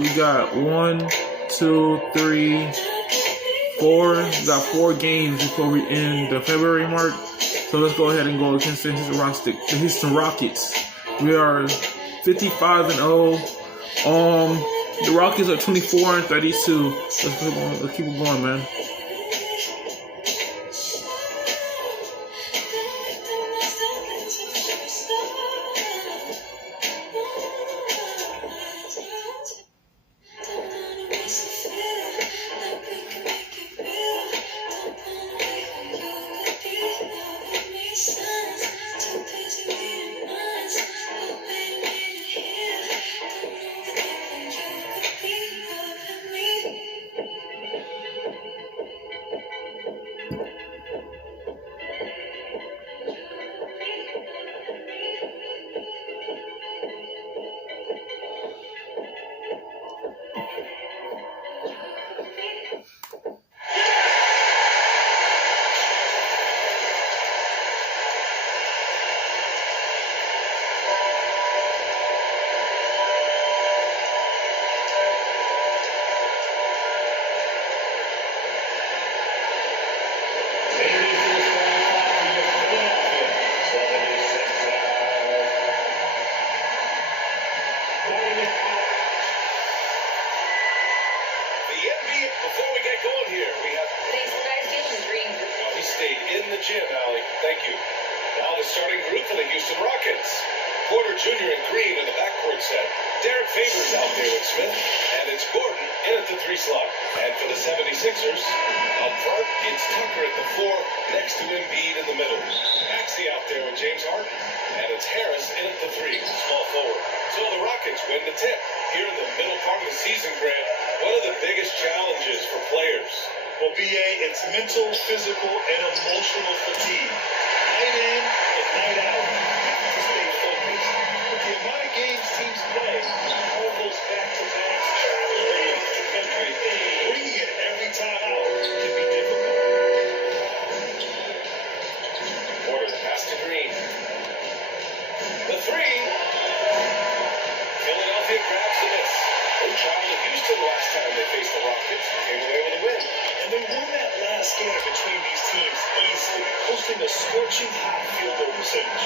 We got 1, 2, 3, 4. We got 4 games before we end the February mark. So let's go ahead and go against the Houston Rockets. We are 55-0. The Rockets are 24-32. Let's keep it going, man. Thank you. Now the starting group for the Houston Rockets. Porter Jr. and Green in the backcourt set. Derek Favors out there with Smith. And it's Gordon in at the 3 slot. And for the 76ers, up front, it's Tucker at the 4 next to Embiid in the middle. Maxey out there with James Harden. And it's Harris in at the 3, small forward. So the Rockets win the tip. Here in the middle part of the season, Grant, what are the biggest challenges for players? Well, BA, it's mental, physical, and emotional fatigue. Night in and night out, you have to stay focused. With the amount of games teams play, all those back-to-backs, traveling across the country, bringing it every time out can be difficult. Porter pass to Green. The 3. Philadelphia grabs the miss. They traveled to Houston last time they faced the Rockets and came away with a win. And they won that last game between these teams easily, posting a scorching hot field goal percentage.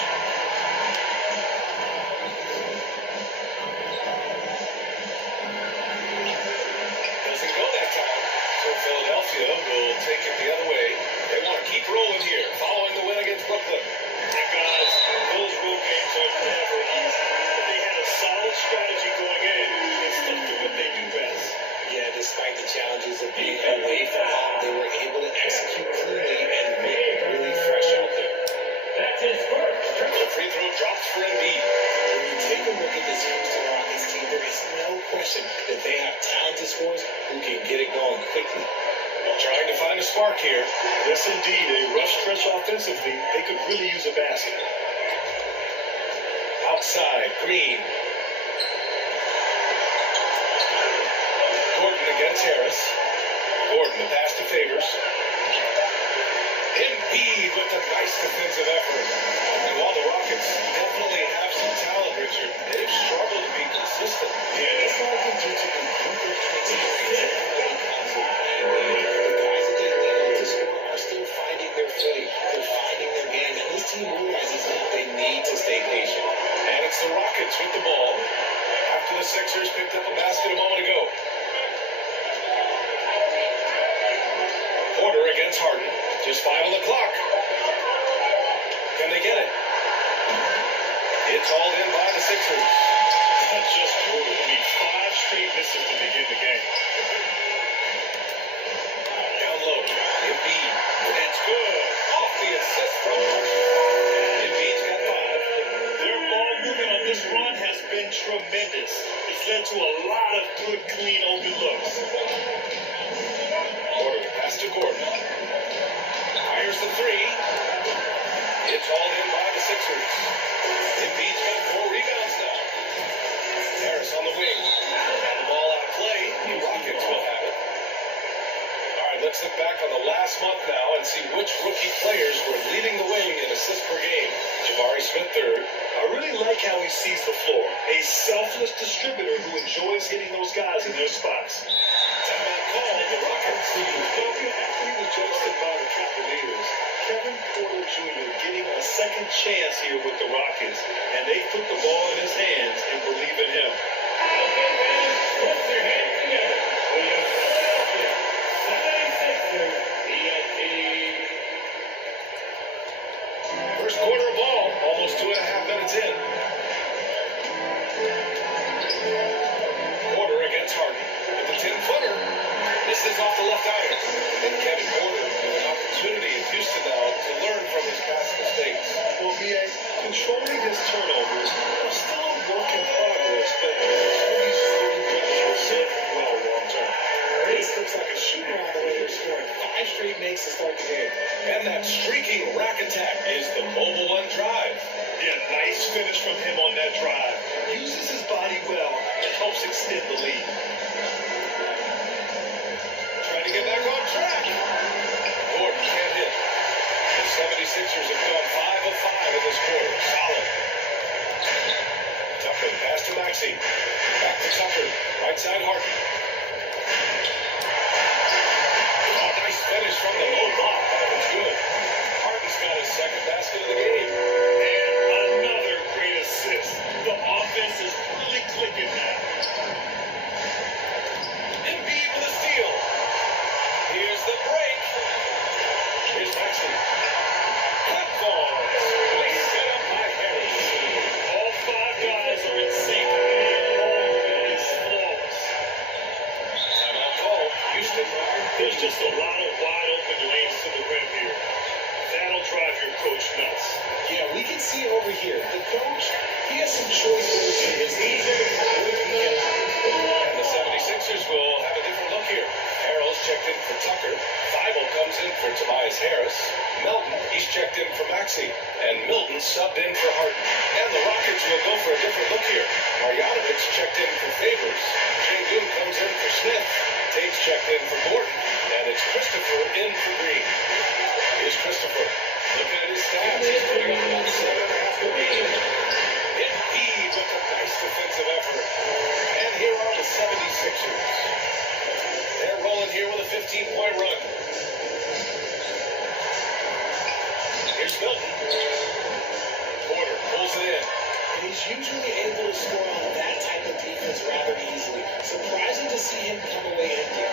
Doesn't go that time, so Philadelphia will take it the other way. They want to keep rolling here, following the win against Brooklyn. And guys, those road games are never easy, but they had a solid strategy going in and stuck to what they do best. Yeah, despite the challenges of being away from home, they were able to execute cleanly and look really fresh out there. That's his first. The free throw drops for Embiid. When you take a look at this Houston Rockets team, there is no question that they have talented scorers who can get it going quickly. Trying to find a spark here. Yes, indeed. A rough stretch offensively. They could really use a basket. Outside, Green. Gordon against Harris. Gordon, the pass to Favors. Embiid with a nice defensive effort. And while the Rockets definitely have some talent, Richard, they've struggled to be consistent. Yeah, that's largely due to the deeper transition. The guys that they need to score are still finding their footing. They're finding their game. And this team realizes they need to stay patient. And it's the Rockets with the ball after the Sixers picked up a basket a moment ago. Porter against Harden. Just 5 on the clock. Can they get it? It's all in by the Sixers. Not just Porter. I mean, 5 straight misses to begin the game. Down low. Embiid. That's good. Off the assist from Harden. Embiid's got 5. Their ball movement on this run has been tremendous. It's led to a lot of good, clean, open looks. Porter pass to Gordon. Fires the 3. It's all in by the Sixers. Embiid's got 4 rebounds now. Harris on the wing. And the ball out of play. The Rockets will have it. All right, let's look back on the last month now and see which rookie players were leading the way in assists per game. Jabari Smith third. I really like how he sees the floor. A selfless distributor who enjoys hitting those guys in their spots. Timeout call on the Rockets. After he was jettisoned by the Cavaliers, Kevin Porter Jr. getting a second chance here with the Rockets, and they put the ball in his hands and believe in him. Put their hands together. We are Philadelphia 76ers ENT. First quarter of ball, almost 2.5 minutes in. Porter against Harden. With the 10-footer. Misses off the left iron. And Kevin Porter with an opportunity in Houston now to learn from his past mistakes. Well, B.A., controlling his turnovers, still a work in progress, but all these floating guys will serve him well long term. This looks like a shooter on the way. They're scoring 5 straight makes to start the game. And that streaking rack attack is the mobile one drive. Yeah, nice finish from him on that drive. Uses his body well and helps extend the lead. Trying to get back on track. Gordon can't hit. The 76ers have gone 5 of 5 in this quarter. Solid. Tucker pass to Maxey. Back to Tucker. Right side Harden. Oh, nice finish from the low block. That was good. Harden's got his second basket of the game. And another great assist. The offense is really clicking now. Embiid with a steal. Here's the break. Here's Maxey. Cut ball. Nice set up by Harris. All 5 guys are in sync. All is flawless. Timeout call. Houston. There's just a lot of wide open lanes to the rim here. That'll drive your coach nuts. Yeah, we can see it over here. The coach, he has some choices. It's easier to And the 76ers will have a different look here. Harrell's checked in for Tucker. Thibault comes in for Tobias Harris. Melton, he's checked in for Maxey. And Milton subbed in for Harden. And the Rockets will go for a different look here. Marjanovic checked in for Favors. Şengün comes in for Smith. Tate's checked in for Gordon. And it's Christopher in for Green. Here's Christopher. Looking at his stats, he's putting up about 7.5 per game. Embiid with a nice defensive effort. And here are the 76ers. They're rolling here with a 15-point run. Here's Milton. Porter pulls it in. And he's usually able to score on that type of defense rather easily. Surprising to see him come away empty.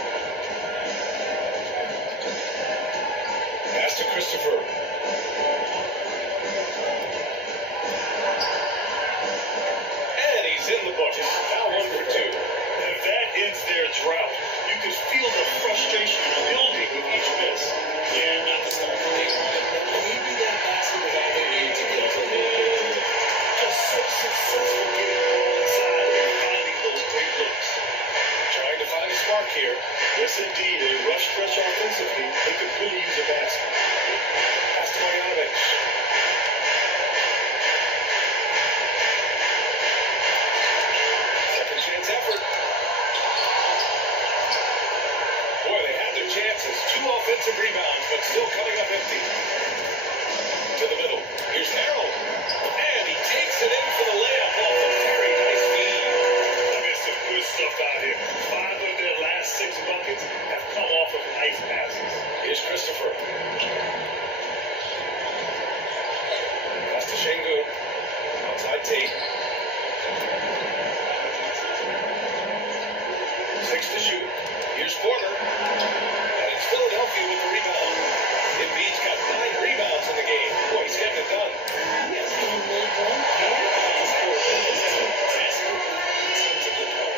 Pass to Christopher. And he's in the bucket. Now 1 for 2. And that ends their drought. You could feel the frustration building with each miss. Yeah, not the start that they wanted, but maybe that basket was all they needed to get to the lead. Just so successful getting the ball inside and finding those great looks. Trying to find a spark here. Yes, indeed. A rough stretch offensively. They could really use a basket. Pass to Marjanovic. Second chance effort. Boy, they had their chances. 2 offensive rebounds, but still coming up empty. To the middle. Here's Harrell. And he takes it in for the layup off a very nice feed. Look at some good stuff out here. 5 of their last 6 buckets have come off of nice passes. Here's Christopher. Pass to Şengün. Outside Tate. 6 to shoot. Here's Porter. And it's Philadelphia with the rebound. Embiid's got 9 rebounds in the game. Boy, he's getting it done. He hasn't even made one game on this court. This is a desperately needs him to get home.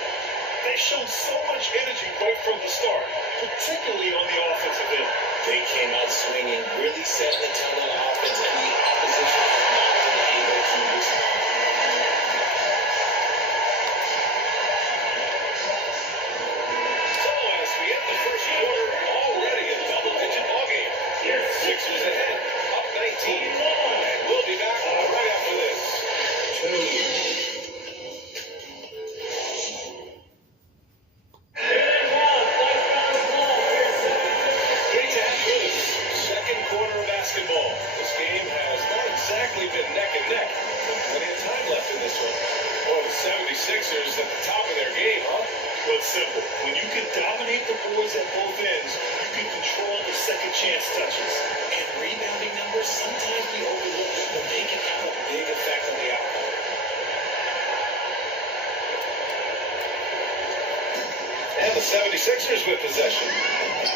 They showed so much energy right from the start, particularly on the offensive end. They came out swinging, really setting the tone on offense, and the opposition has not been able to respond. So as we end the first quarter, already a double-digit ballgame. Sixers ahead, up 19. And we'll be back right after this. Great to have you with us. Second quarter of basketball. This game has not exactly been neck and neck. Plenty of When you can dominate the boards at both ends, you can control the second chance touches. And rebounding numbers, sometimes we overlook them, but they can have a big effect on the outcome. And the 76ers with possession.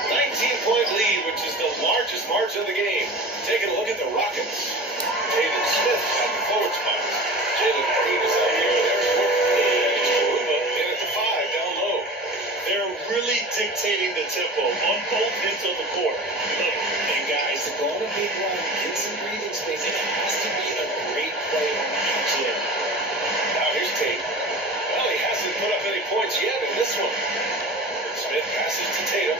19-point lead, which is the largest margin of the game. Taking a look at the Rockets. Tatum Smith at the forward spot. Jalen Green is out here with Eric Gordon. And Garuba in at the 5 down low. They're really dictating the tempo on both ends of the court. And guys, to go on a big run, get some breathing space, it has to be a great play on each end. Now here's Tate. Well, he hasn't put up any points yet in this one. Smith passes to Tatum.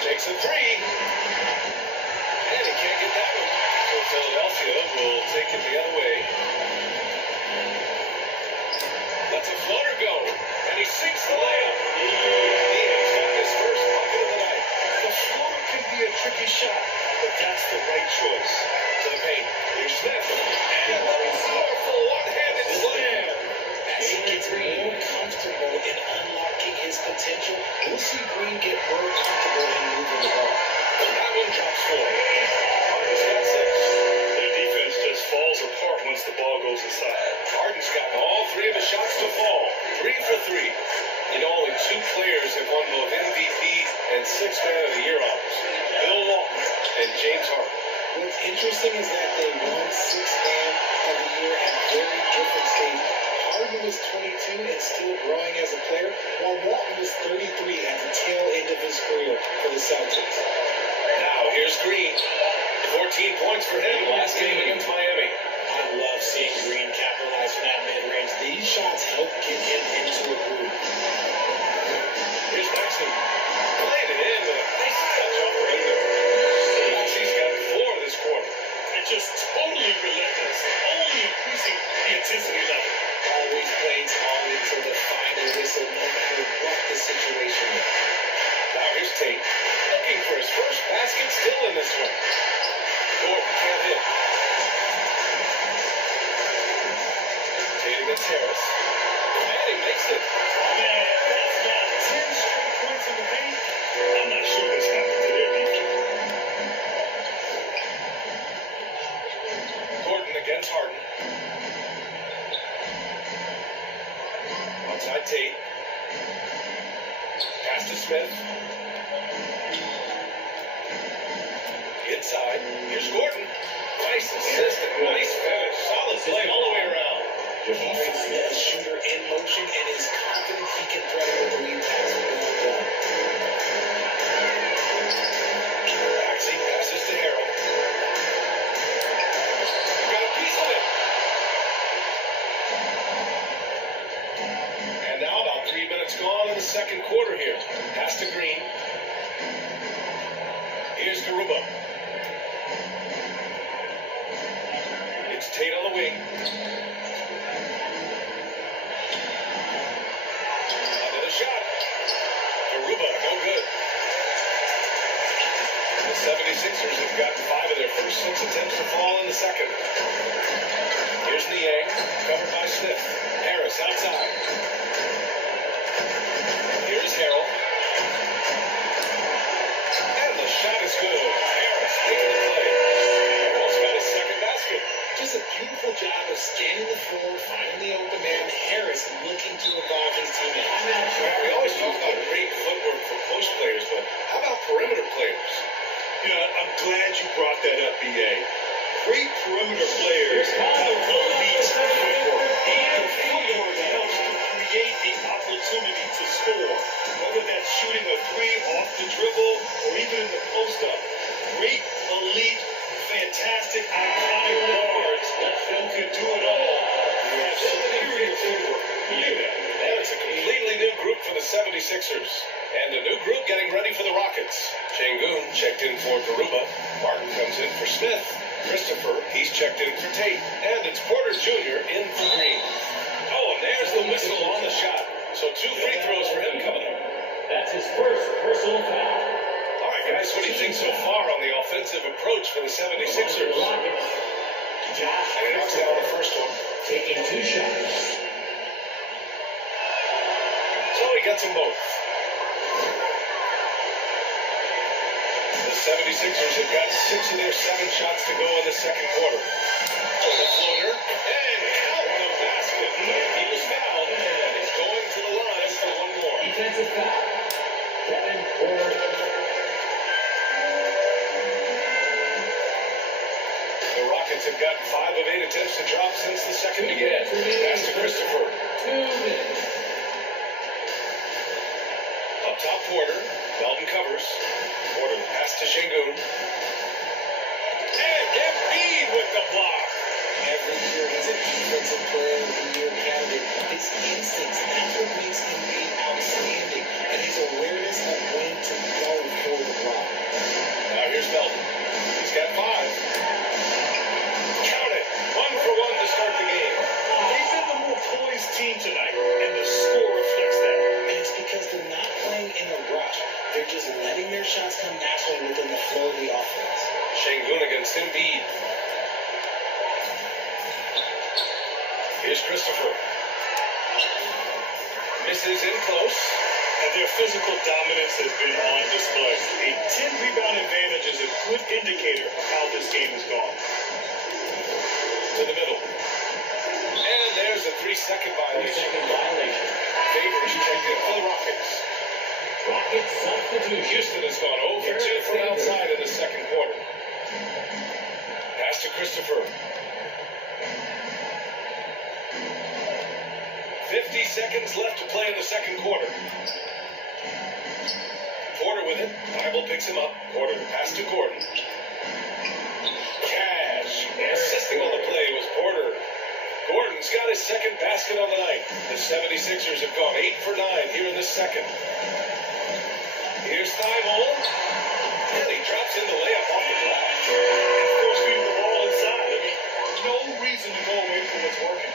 Takes a three. And he can't get that one. So Philadelphia will take it the other way. Lets a floater go. And he sinks the layup. He's got his first bucket of the night. The floater can be a tricky shot, but that's the right choice. To the paint. Here's Smith. And a powerful one-handed slam. As he gets more comfortable in unlocking his potential, we'll see Green get more comfortable in moving the ball. And that one drops 4. Harden's got 6. Their defense just falls apart once the ball goes inside. Harden's gotten all 3 of his shots to fall. 3 for 3. You know, only 2 players have won both MVP and 6th Man of the Year honors. Bill Walton and James Harden. What's interesting is that they won 6th Man of the Year at very different stages. Harden was 22 and still growing as a player, while Walton was 33 at the tail end of his career for the Celtics. Now, here's Green. 14 points for him last game against Miami. I love seeing Green capitalize from that mid-range. These shots help get him into a groove. Here's Maxey. Playing it in with a nice touch off the window. Maxey's got 4 this quarter. They're just totally relentless, only increasing the intensity level. Always playing small until the final whistle, no matter what the situation is. Now here's Tate. Looking for his first basket, still in this one. Gordon can't hit. Tate against Harris. And he makes it. Man, that's now 10 straight points in the paint. I'm not sure what's happened to their defense. Gordon against Harden. Outside Tate. Pass to Smith. Inside. Here's Gordon. Nice assist and nice finish. Solid play all the way around. He finds the shooter in motion and is confident he can thread it with the lead pass. Well done. Maxey passes to Harrell. Got a piece of it. And now about 3 minutes gone in the second quarter here. Pass to Green. Here's Garuba. It's Tate on the wing. Another shot. Garuba, no good. The 76ers have got 5 of their first 6 attempts to fall in the second. Here's Niang, covered by Smith. Harris outside. Here's Harrell. And the shot is good. Harris making the play. Harrell's got his second basket. Just a beautiful job of scanning the floor, finding the open man. Harris looking to involve his teammates. Well, we always talk about great footwork for post players, but how about perimeter players? You know, I'm glad you brought that up, B.A. Great perimeter players have elite footwork. The footwork helps to create the opportunity to score, whether that's shooting a 3 off the dribble or even in the post-up. Great, elite, fantastic, iconic guards who can do it all. They have superior footwork. You knew that. And it's a completely new group for the 76ers. And a new group getting ready for the Rockets. Şengün checked in for Garuba. Martin comes in for Smith. Christopher, he's checked in for Tate. And it's Porter Jr. in for Green. Oh, and there's the whistle on the shot. So 2 free throws for him coming up. That's his first personal foul. All right, guys, what do you think so far on the offensive approach for the 76ers? Rockets. Josh And he knocks down the first one. taking 2 shots. gets them both. The 76ers have got 6 of their 7 shots to go in the second quarter. The floater, and count the basket. He was fouled, and he's going to the line for one more. Defensive foul. Kevin Porter. The Rockets have got 5 of 8 attempts to drop since the second began. Pass to Christopher. 2 minutes. Up top, Porter. Melton covers. Porter pass to Şengün. And Embiid with the block. Every year he's a defensive player of the year candidate. His instincts, that's what makes him be outstanding. And his awareness of when to go for the block. Now here's Melton. He's got 5. Count it. 1 for 1 to start the game. They've been the more poised team tonight, and the score reflects that. And it's because they're not playing in a rush. They're just letting their shots come naturally within the flow of the offense. Şengün against Embiid. Here's Christopher. Misses in close. And their physical dominance has been on display. A 10-rebound advantage is a good indicator of how this game has gone. To the middle. And there's a 3-second violation. 3-second violation. Favors checked in for the Rockets. Rockets substitution. Houston has gone 0 for 2 from outside in the second quarter. Pass to Christopher. 50 seconds left to play in the second quarter. Porter with it. Bible picks him up. Porter pass to Gordon. Cash. Assisting on the play was Porter. Gordon's got his second basket on the night. The 76ers have gone 8 for 9 here in the second. Here's Thibault. And he drops in the layup off the glass. And force feeding the ball inside. I mean, no reason to go away from what's working.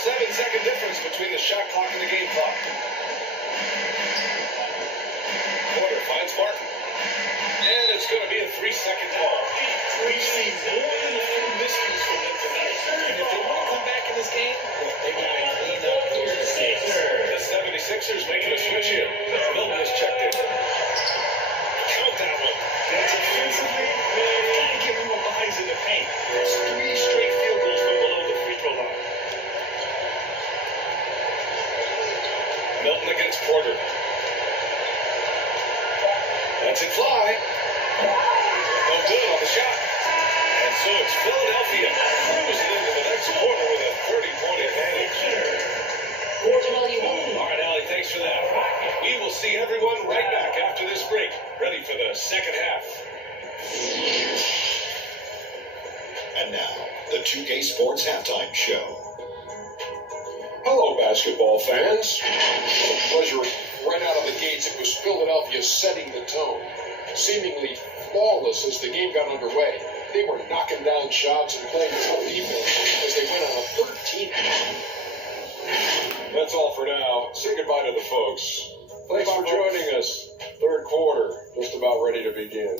7-second difference between the shot clock and the game clock. Porter finds Martin. And it's going to be a 3-second ball. We've seen more than a few miscues from them tonight. And if they want to come back in this game, they got to clean up their mistakes. The 76ers making a switch here. Milton has checked in. Count that one. That's offensively, gotta get more bodies in the paint. That's 3 straight field goals from below the free throw line. Milton against Porter. Lets it fly. No good on the shot. And so it's Philadelphia cruising into the next quarter with a 30-point advantage. All right, Allie, thanks for that. We will see everyone right back after this break, ready for the second half. And now, the 2K Sports Halftime Show. Hello, basketball fans. What a pleasure. Right out of the gates, it was Philadelphia setting the tone. Seemingly flawless as the game got underway. They were knocking down shots and playing tough defense as they went on a 13. That's all for now. Say goodbye to the folks. Thanks for joining us. Third quarter, just about ready to begin.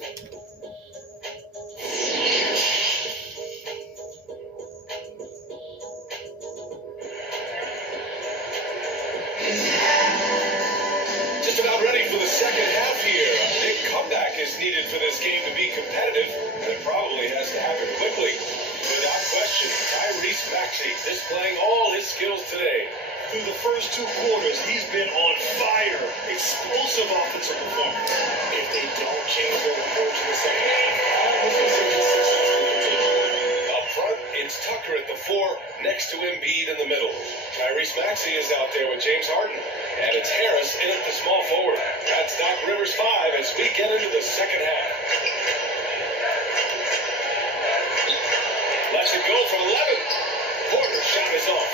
Just about ready for the second half here. A big comeback is needed for this game to be competitive, and it probably has to happen quickly. Without question, Tyrese Maxey displaying all his skills today. Through the first 2 quarters, he's been on fire. Explosive offensive performance. If they don't change their approach in the second half, this is a successful continue. Up front, it's Tucker at the 4, next to Embiid in the middle. Tyrese Maxey is out there with James Harden. And it's Harris in at the small forward. That's Doc Rivers 5 as we get into the second half. Lets it go from 11. Porter's shot is off.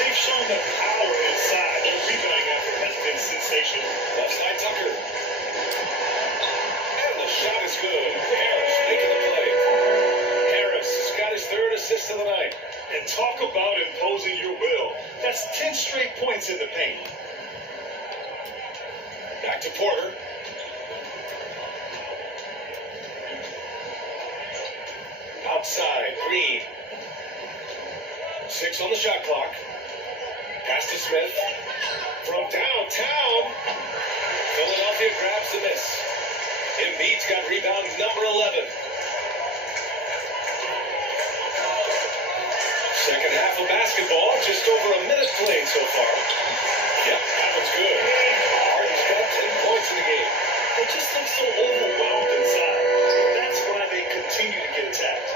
They've shown the power inside. Their rebounding effort has been sensational. Left side Tucker. And the shot is good. Harris making the play. Harris has got his 3rd assist of the night. And talk about imposing your will. That's 10 straight points in the paint. Back to Porter. Outside, Green. 6 on the shot clock. Pass to Smith. From downtown, Philadelphia grabs the miss. Embiid's got rebound number 11. Second half of basketball, just over a minute played so far. Yep, that was good. Harden's got 10 points in the game. They just look so overwhelmed inside. That's why they continue to get attacked.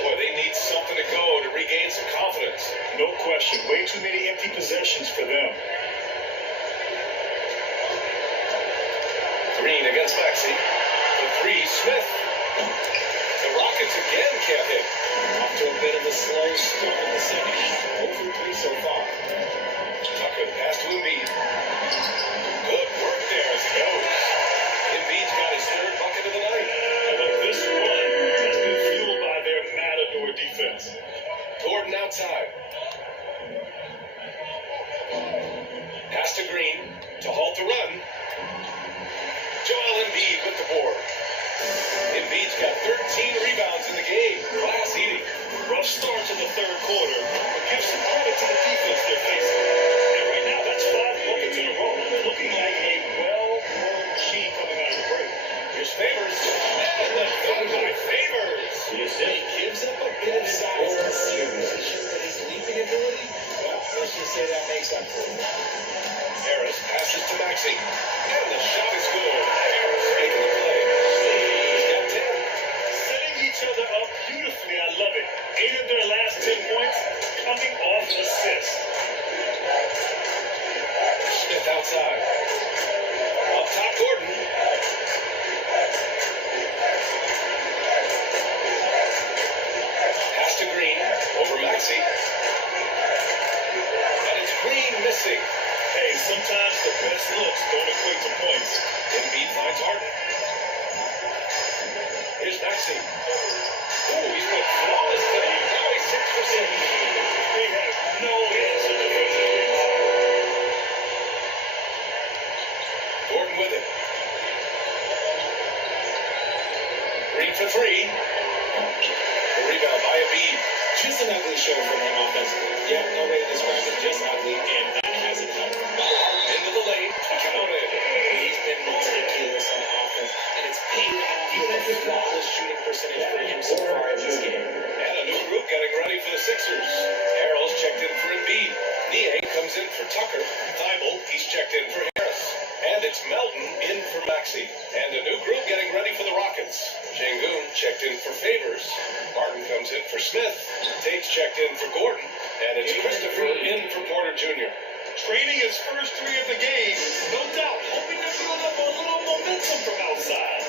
Boy, they need something to go to regain some confidence. No question. Way too many empty possessions for them. Green against Maxey. The three, Smith. The Rockets again can't hit. Off to a bit of a slow start in the second half. 0 for 3 so far. Tucker pass to Embiid. Good work there as he goes. Embiid's got his third bucket of the night. But this run has been fueled by their matador defense. Gordon outside. Pass to Green to halt the run. Joel Embiid with the board. Embiid's got 13 rebounds in the game. Class eating. Rough start to the third quarter, but give some credit to the defense they're facing. And right now, that's 5 buckets in a row. They're looking like a well-oiled machine coming out of the break. Here's Favors. And the dunk by Favors. He gives up a bit of size in the series. But his leaping ability, well, let's just say that makes up for it. Harris passes to Maxey. And the shot is good. Harris making the play. He's got 10. Setting each other up beautifully. I love it. 8 of their last 10 points coming off assists. Smith outside. Up top, Gordon. Pass to Green. Over Maxey. And it's Green missing. Hey, sometimes the best looks don't equate to points. Embiid finds Harden. Here's Maxey. Ooh, he's got flawless today. Now he's 6 for 6. They have no answer defensively. Gordon with it. Green for 3. The rebound by Embiid. Just an ugly show from him offensively. Yep, no way to describe it. Just ugly, and that hasn't helped. Into the lane. Counted. He's been meticulous on offense, and it's paid off with a flawless shooting percentage for him so far in this game. And a new group getting ready for the Sixers. Harrell's checked in for Embiid. Niang comes in for Tucker. Thibault, he's checked in for Harris. And it's Melton in for Maxey. And a new group getting ready for the Rockets. Şengün checked in for Favors. Martin comes in for Smith. Tate's checked in for Gordon. And it's Christopher in for Porter Jr. Training his first 3 of the game, no doubt, hoping to build up a little momentum from outside.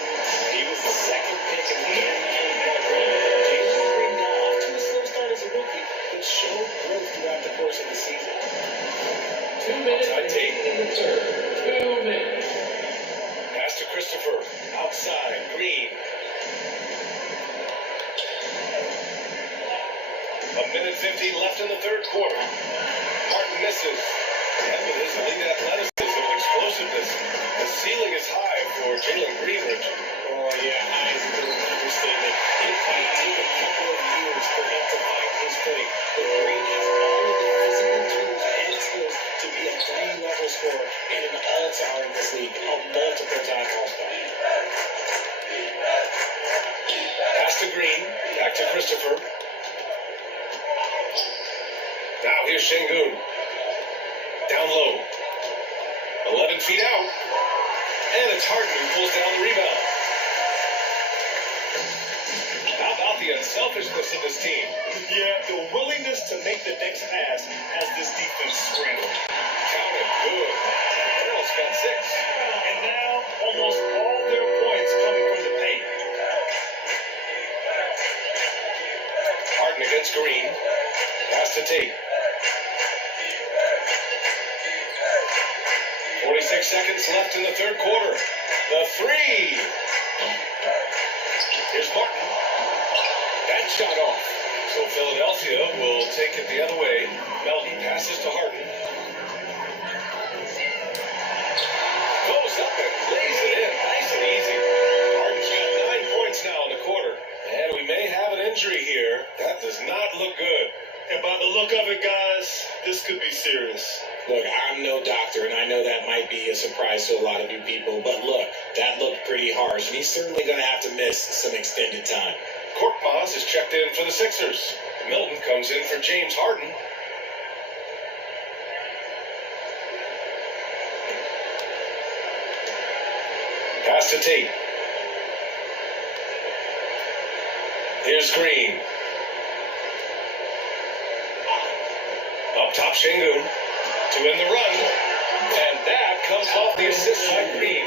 He was the second pick in the NBA draft. Jalen Green got off to a slow start as a rookie, but showed growth throughout the course of the season. 2 minutes Outside Tate. in the third. 2 minutes. Pass to Christopher. Outside. Green. A minute 15 left in the third quarter. Martin misses. And with his elite athleticism and explosiveness, the ceiling is high for Jalen Green, Richard. Oh, yeah, high is a bit of an understatement. It might take a couple of years for him to find his footing, but Green has all of the physical tools and skills to be a 3-level scorer and an all-star in this league, a multiple-time All-Star. Pass to Green. Back to Christopher. Now here's Şengün. Down low. 11 feet out. And it's Harden who pulls down the rebound. How about the unselfishness of this team? Yeah, the willingness to make the next pass has this defense scrambled. Counted. Good. Harrell's got 6. And now, almost all their points coming from the paint. Harden against Green. Pass to Tate. 46 seconds left in the third quarter. The 3. Here's Martin. That shot off. So Philadelphia will take it the other way. Melton passes to Harden. Goes up and lays it in. Nice and easy. Harden's got 9 points now in the quarter. And we may have an injury here. That does not look good. And by the look of it, guys, this could be serious. Look, I'm no doctor, and I know that might be a surprise to a lot of you people, but look, that looked pretty harsh, and he's certainly going to have to miss some extended time. Korkmaz is checked in for the Sixers. Milton comes in for James Harden. Pass to Tate. Here's Green. Up top, Şengün. To end the run. And that comes off the assist by Green.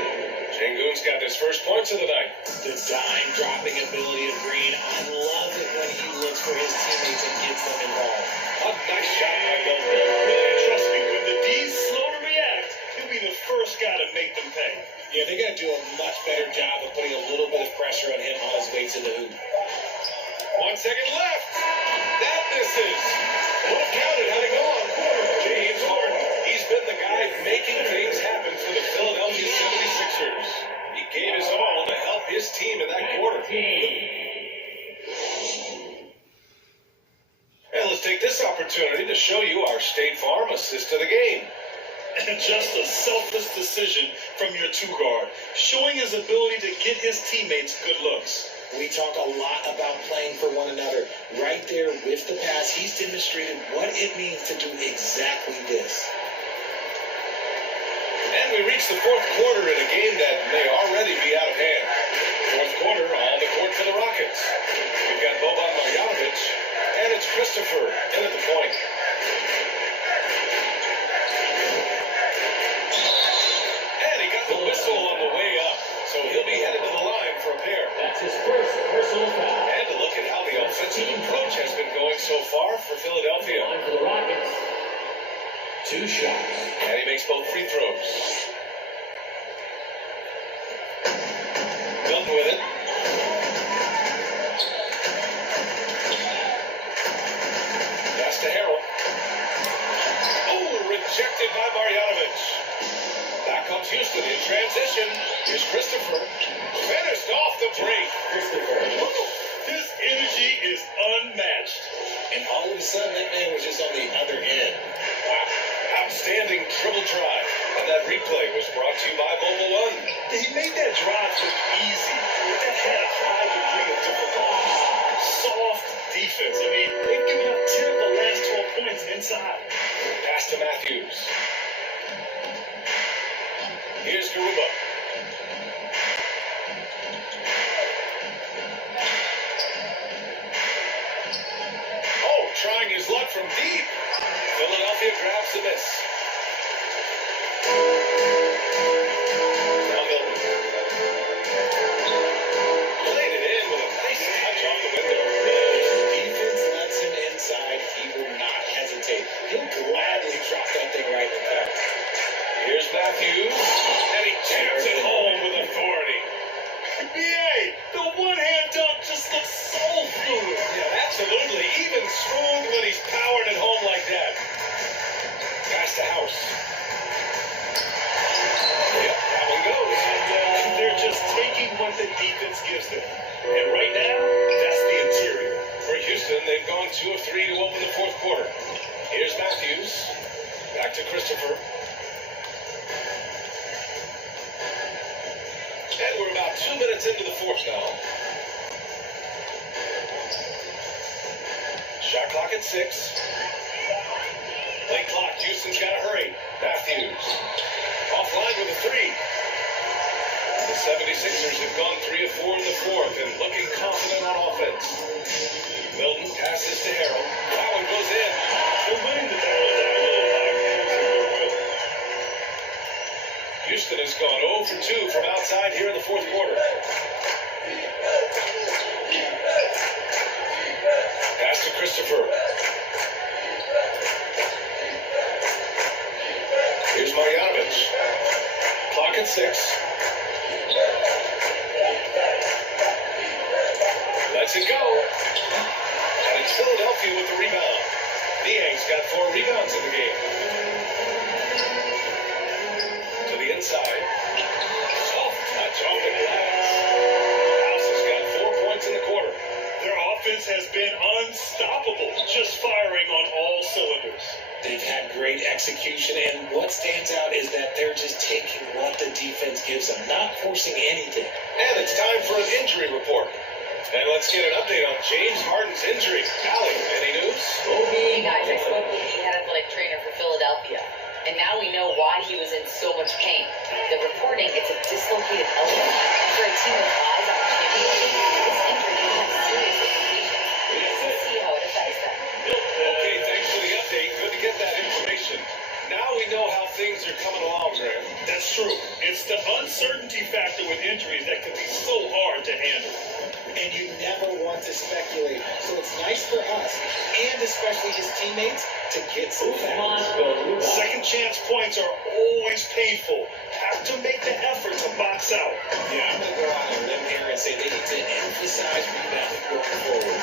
Şengün's got his first points of the night. The dime-dropping ability of Green. I love it when he looks for his teammates and gets them involved. A nice shot by Milton. And trust me, when the D's slow to react, he'll be the first guy to make them pay. Yeah, they got to do a much better job of putting a little bit of pressure on him on his way to the hoop. 1 second left. That misses. Would have counted had it gone. James Harden. He's been the guy making things happen for the Philadelphia 76ers. He gave his all to help his team in that quarter. And let's take this opportunity to show you our State Farm assist to the game. And just a selfless decision from your two-guard, showing his ability to get his teammates good looks. We talk a lot about playing for one another. Right there with the pass, he's demonstrated what it means to do exactly this. And we reach the fourth quarter in a game that may already be out of hand. Fourth quarter on the court for the Rockets. We've got Boban Marjanovic, and it's Christopher in at the point. And he got the whistle on the way up, so he'll be headed to the line for a pair. That's his first personal foul. And to look at how the offensive approach has been going so far for Philadelphia. Line for the Rockets. 2 shots. And he makes both free throws. Milton with it. Pass to Harrell. Oh, rejected by Marjanovic. Back comes Houston in transition. Here's Christopher. Finished off the break. His energy is unmatched. And all of a sudden, that man was just on the other end. Wow. Outstanding dribble drive. And that replay was brought to you by Mobile One. He made that drive look easy, but that had a high degree of difficulty. Soft defense. I mean, they've given up 10 of the last 12 points inside. Pass to Matthews. Here's Garuba. Oh, trying his luck from deep. Philadelphia grabs the miss. Now Milton. Played it in with a nice touch off the window. Defense lets him inside. He will not hesitate. He'll gladly drop that thing right in the cup. Here's Matthews. And he jams it home with authority. BA, the one-hand dunk just looks so fluid. Yeah, absolutely. Even smooth when he's powering it home like that. Pass to House. Yep, that one goes. And they're just taking what the defense gives them. And right now, that's the interior. For Houston, they've gone 2 of 3 to open the fourth quarter. Here's Matthews. Back to Christopher. And we're about 2 minutes into the fourth now. Shot clock at 6. Late clock. Houston's got to hurry. Matthews. Offline with a 3. The 76ers have gone 3 of 4 in the fourth and looking confident on offense. Milton passes to Harrell. That one goes in. They're winning the battle down low by will. Houston has gone 0 for 2 from outside here in the fourth quarter. Pass to Christopher. Here's Marjanovic. Clock at 6. Lets it go. And it's Philadelphia with the rebound. Niang's got 4 rebounds in the game. To the inside. Soft touch on the glass. House has got 4 points in the quarter. Their offense has been unstoppable, just firing on all cylinders. They've had great execution situation, and what stands out is that they're just taking what the defense gives them, not forcing anything. And it's time for an injury report. And let's get an update on James Harden's injury. Allie, any news? Hey guys, I spoke with the head athletic trainer for Philadelphia, and now we know why he was in so much pain. They're reporting it's a dislocated elbow, and for a team with eyes on the championship, this injury can have serious implications. Let's see how it affects them. Okay, thanks for the update. Good to get that information. Now we know how things are coming along, Graham. That's true. It's the uncertainty factor with injuries that can be so hard to handle. And you never want to speculate. So it's nice for us, and especially his teammates, to get some Come on, facts. Bill. Move on. Second chance points are always painful. Have to make the effort to box out. Yeah, I'm going to go on a limb here and say they need to emphasize rebounding going forward.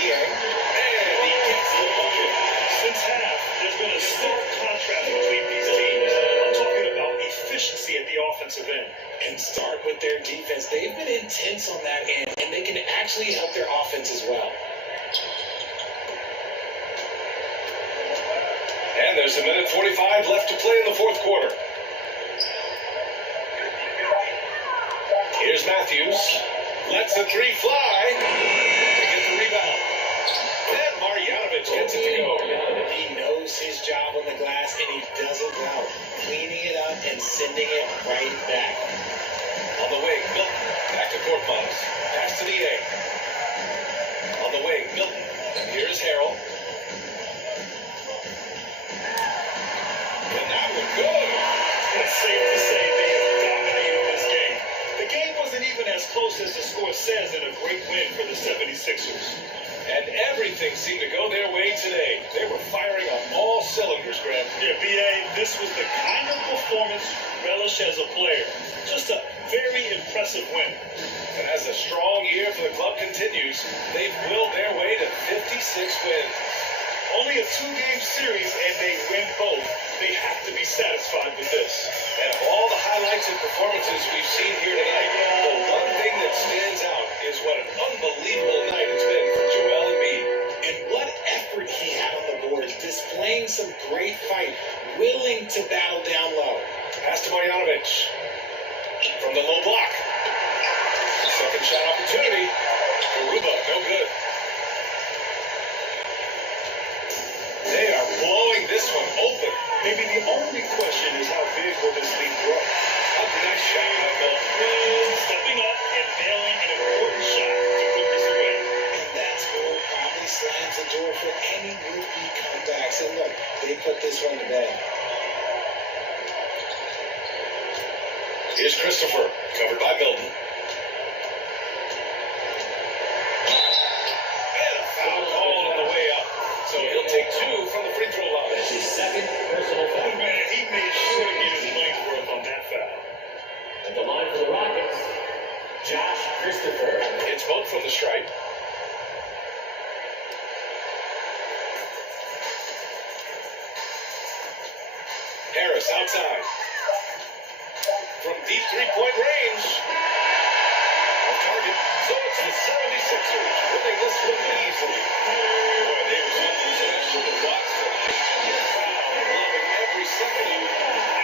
DA. And he gets the bucket. Since half, there's been a stark contrast between these teams. I'm talking about efficiency at the offensive end. And start with their defense. They've been intense on that end, and they can actually help their offense as well. And there's a minute 45 left to play in the fourth quarter. Here's Matthews. Lets the three fly. To get the rebound. And Marjanovic gets it to go. He knows his job on the glass, and he does it well. Cleaning it up and sending it right back. On the wing, Milton. Back to Korkmaz. Pass to the A. On the wing, Milton. Here's Harrell. And that one good. It's safe to say they have dominated this game. The game wasn't even as close as the score says in a great win for the 76ers. And everything seemed to go their way today. They were firing on all cylinders, Graham. Yeah, B.A., this was the kind of performance relish as a player. Just a very impressive win. And as a strong year for the club continues, they've willed their way to 56 wins. Only a two-game series, and they win both. They have to be satisfied with this. And of all the highlights and performances we've seen here tonight, the one thing that stands out is what an unbelievable night it's been for Joel Embiid. And what effort he had on the boards, displaying some great fight, willing to battle down low. Pass to Marjanovic. From the low block. Second shot opportunity. Garuba, no good. They are blowing this one open. Maybe the only question is how big will this lead grow? A nice shot by Bill. Stepping up and nailing an important shot to put this away. And that's what probably slams the door for any would-be comebacks. And look, they put this one to bed. Here's Christopher, covered by Milton. And a foul called on the way up. So he'll take two from the free throw line. That's his second personal Oh, foul. man, he made sure to get his money's worth on that foul. At the line for the Rockets, Josh Christopher. It's both from the stripe. Harris outside. From deep three-point range. On target. So it's the 76ers winning this one easily. Boy, they were something special to watch tonight. Loving every second of it.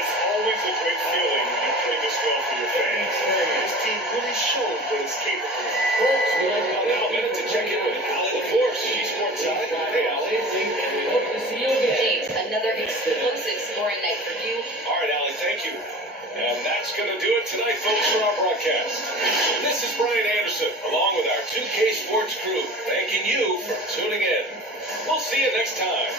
It's always a great feeling when you play this well for your fans. This team really showed what it's capable of. Folks, we like to Now a minute to check in with Allie LaForce. She's courtside. Hey, Allie. and we hope to see you again. James, another explosive scoring night for you. All right, Allie, thank you. And that's going to do it tonight, folks, for our broadcast. This is Brian Anderson, along with our 2K Sports crew, thanking you for tuning in. We'll see you next time.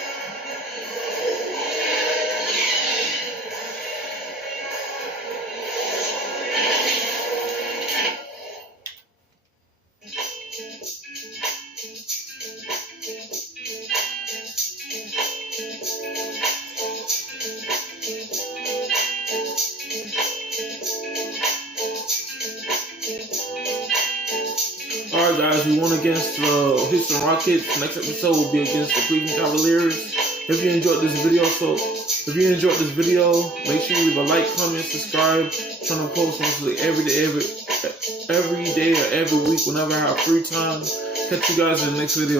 Alright guys, we won against the Houston Rockets. Next episode will be against the Cleveland Cavaliers. If you enjoyed this video, make sure you leave a like, comment, subscribe. Trying to post mostly every day or every week whenever I have free time. Catch you guys in the next video.